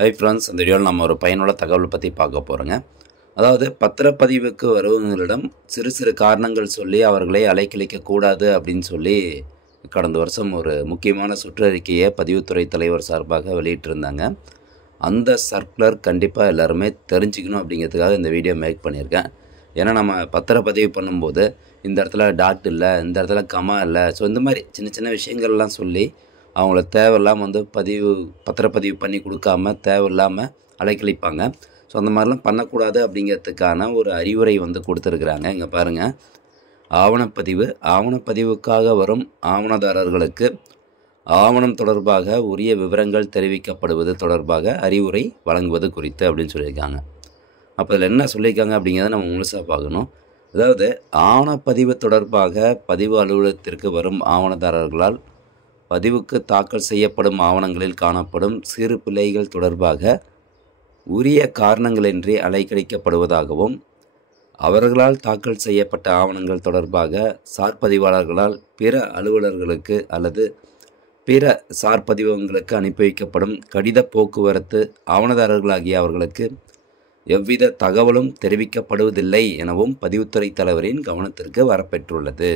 Hi friends, இந்த வீடியோவில் நம்ம ஒரு பயனுள்ள தகவல் பற்றி பார்க்க போகிறோங்க. அதாவது பத்திரப்பதிவுக்கு வருவங்களிடம் சிறு சிறு காரணங்கள் சொல்லி அவர்களை அலைக்கழிக்கக்கூடாது அப்படின்னு சொல்லி கடந்த வருஷம் ஒரு முக்கியமான சுற்றறிக்கையை பதிவுத்துறை தலைவர் சார்பாக வெளியிட்டிருந்தாங்க. அந்த சர்க்குலர் கண்டிப்பாக எல்லாருமே தெரிஞ்சுக்கணும் அப்படிங்கிறதுக்காக இந்த வீடியோ மேக் பண்ணியிருக்கேன். ஏன்னா நம்ம பத்திரப்பதிவு பண்ணும்போது இந்த இடத்துல டாட் இல்லை, இந்த இடத்துல கமா இல்லை, ஸோ இந்த மாதிரி சின்ன சின்ன விஷயங்கள்லாம் சொல்லி அவங்கள தேவையில்லாமல் பத்திரப்பதிவு பண்ணி கொடுக்காம தேவையில்லாமல் அலைக்கழிப்பாங்க. ஸோ அந்த மாதிரிலாம் பண்ணக்கூடாது அப்படிங்கிறதுக்கான ஒரு அறிவுரை கொடுத்துருக்குறாங்க. இங்கே பாருங்கள், ஆவணப்பதிவுக்காக வரும் ஆவணதாரர்களுக்கு ஆவணம் தொடர்பாக உரிய விவரங்கள் தெரிவிக்கப்படுவது தொடர்பாக அறிவுரை வழங்குவது குறித்து அப்படின்னு சொல்லியிருக்காங்க. அப்போ அதில் என்ன சொல்லியிருக்காங்க அப்படிங்கிறத நம்ம முழுசாக பார்க்கணும். அதாவது ஆவணப்பதிவு தொடர்பாக பதிவு அலுவலகத்திற்கு வரும் ஆவணதாரர்களால் பதிவுக்கு தாக்கல் செய்யப்படும் ஆவணங்களில் காணப்படும் சிறு பிழைகள் தொடர்பாக உரிய காரணங்களின்றி அலைக்கழிக்கப்படுவதாகவும், அவர்களால் தாக்கல் செய்யப்பட்ட ஆவணங்கள் தொடர்பாக சார்பதிவாளர்களால் பிற அலுவலர்களுக்கு அல்லது பிற சார்பதிவங்களுக்கு அனுப்பி வைக்கப்படும் கடித போக்குவரத்து ஆவணதாரர்களாகிய அவர்களுக்கு எவ்வித தகவலும் தெரிவிக்கப்படுவதில்லை எனவும் பதிவுத்துறை தலைவரின் கவனத்திற்கு வரப்பெற்றுள்ளது.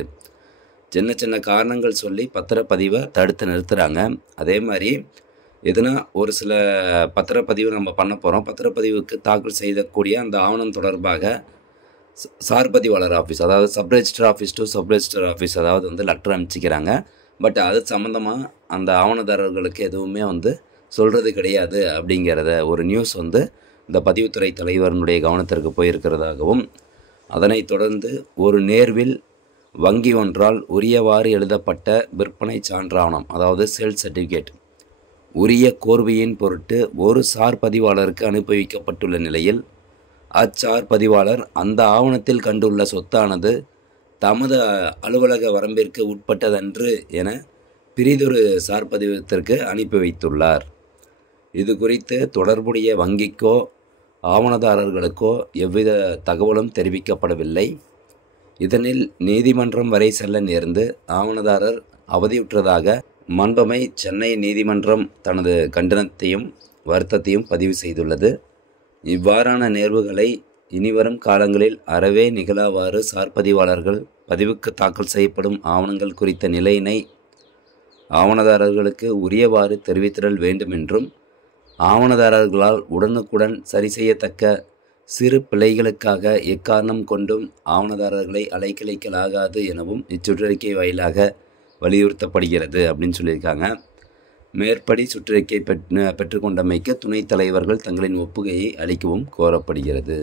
சின்ன சின்ன காரணங்கள் சொல்லி பத்திரப்பதிவை தடுத்து நிறுத்துகிறாங்க. அதே மாதிரி எதுனா ஒரு சில பத்திரப்பதிவு நம்ம பண்ண போகிறோம், பத்திரப்பதிவுக்கு தாக்கல் செய்யக்கூடிய அந்த ஆவணம் தொடர்பாக சார்பதிவாளர் ஆஃபீஸ், அதாவது சப்ரெஜிஸ்டர் ஆஃபீஸ் டு சப்ரெஜிஸ்டர் ஆஃபீஸ், அதாவது லெட்டர் அனுப்பிச்சிக்கிறாங்க. பட் அது சம்மந்தமாக அந்த ஆவணதாரர்களுக்கு எதுவுமே சொல்கிறது கிடையாது அப்படிங்கிறத ஒரு நியூஸ் இந்த பதிவுத்துறை தலைவருடைய கவனத்திற்கு போயிருக்கிறதாகவும், அதனைத் தொடர்ந்து ஒரு நேர்வில் வங்கி ஒன்றால் உரியவாறு எழுதப்பட்ட விற்பனை சான்றாவணம், அதாவது சேல்ஸ் சர்டிஃபிகேட், உரிய கோர்வையின் பொருட்டு ஒரு சார் பதிவாளருக்கு அனுப்பி வைக்கப்பட்டுள்ள நிலையில் அச்சார் பதிவாளர் அந்த ஆவணத்தில் கண்டுள்ள சொத்தானது தமது அலுவலக வரம்பிற்கு உட்பட்டதன்று என பிரிதொரு சார் பதிவத்திற்கு அனுப்பி வைத்துள்ளார். இது குறித்து தொடர்புடைய வங்கிக்கோ ஆவணதாரர்களுக்கோ எவ்வித தகவலும் தெரிவிக்கப்படவில்லை. இதனில் நீதிமன்றம் வரை செல்ல நேர்ந்து ஆவணதாரர் அவதியுற்றதாக மாண்புமை சென்னை நீதிமன்றம் தனது கண்டனத்தையும் வருத்தத்தையும் பதிவு செய்துள்ளது. இவ்வாறான நேர்வுகளை இனிவரும் காலங்களில் அறவே நிகழாவாறு சார்பதிவாளர்கள் பதிவுக்கு தாக்கல் செய்யப்படும் ஆவணங்கள் குறித்த நிலையினை ஆவணதாரர்களுக்கு உரியவாறு தெரிவித்திடல் வேண்டுமென்றும், ஆவணதாரர்களால் உடனுக்குடன் சரி செய்யத்தக்க சிறு பிழைகளுக்காக எக்காரணம் கொண்டும் ஆவணதாரர்களை அலைக்கழிக்கலாகாது எனவும் இச்சுற்றறிக்கை வாயிலாக வலியுறுத்தப்படுகிறது அப்படின்னு சொல்லியிருக்காங்க. மேற்படி சுற்றறிக்கை பெற்றுக்கொண்டமைக்கு துணைத் தலைவர்கள் தங்களின் ஒப்புகையை அளிக்கவும் கோரப்படுகிறது.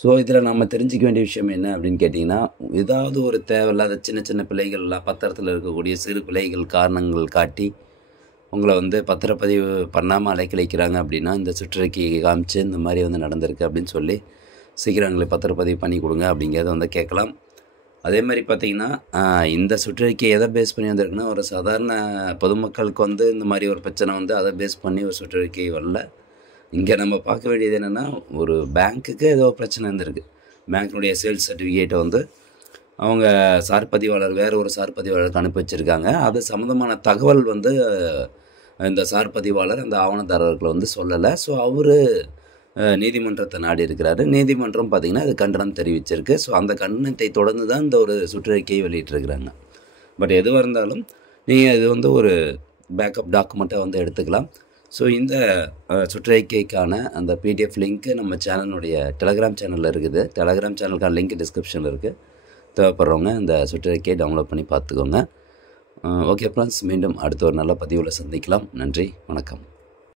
ஸோ இதில் நம்ம தெரிஞ்சிக்க வேண்டிய விஷயம் என்ன அப்படின்னு கேட்டிங்கன்னா, ஏதாவது ஒரு தேவையில்லாத சின்ன சின்ன பிழைகள்லாம் பத்திரத்தில் இருக்கக்கூடிய சிறு பிழைகள் காரணங்கள் காட்டி உங்களை பத்திரப்பதிவு பண்ணாமல் அலைக்கழிக்கிறாங்க அப்படின்னா இந்த சுற்றறிக்கையை காமிச்சு இந்த மாதிரி நடந்திருக்கு அப்படின்னு சொல்லி சீக்கிரம் எங்களை பத்திரப்பதிவு பண்ணி கொடுங்க அப்படிங்கிறத கேட்கலாம். அதே மாதிரி பார்த்திங்கன்னா, இந்த சுற்றறிக்கை எதை பேஸ் பண்ணி வந்திருக்குன்னா, ஒரு சாதாரண பொதுமக்களுக்கு இந்த மாதிரி ஒரு பிரச்சனை அதை பேஸ் பண்ணி ஒரு சுற்றறிக்கை வரல. இங்கே நம்ம பார்க்க வேண்டியது என்னென்னா, ஒரு பேங்க்குக்கு ஏதோ பிரச்சனை இருந்திருக்கு. பேங்க்கினுடைய சேல்ஸ் சர்டிஃபிகேட்டை அவங்க சார் பதிவாளர் வேறு ஒரு சார் பதிவாளருக்கு அனுப்பி வச்சுருக்காங்க. அது சம்மந்தமான தகவல் இந்த சார் பதிவாளர் அந்த ஆவணதாரர்களை சொல்லலை. ஸோ அவர் நீதிமன்றத்தை நாடி இருக்கிறாரு. நீதிமன்றம் பார்த்திங்கன்னா அது கண்டனம் தெரிவிச்சிருக்கு. ஸோ அந்த கண்டனத்தை தொடர்ந்து தான் இந்த ஒரு சுற்றறிக்கையை வெளியிட்டிருக்கிறாங்க. பட் எதுவாக இருந்தாலும் நீங்கள் இது ஒரு பேக்கப் டாக்குமெண்ட்டை எடுத்துக்கலாம். ஸோ இந்த சுற்றறிக்கைக்கான அந்த பிடிஎஃப் லிங்க்கு நம்ம சேனலுடைய டெலகிராம் சேனலில் இருக்குது. டெலகிராம் சேனலுக்கான லிங்க் டிஸ்கிரிப்ஷனில் இருக்குது. தேவைப்படுறவங்க இந்த சுற்றறிக்கையை டவுன்லோட் பண்ணி பார்த்துக்கோங்க. ஓகே ஃப்ரெண்ட்ஸ், மீண்டும் அடுத்த ஒரு நல்ல பதிவில் சந்திக்கலாம். நன்றி, வணக்கம்.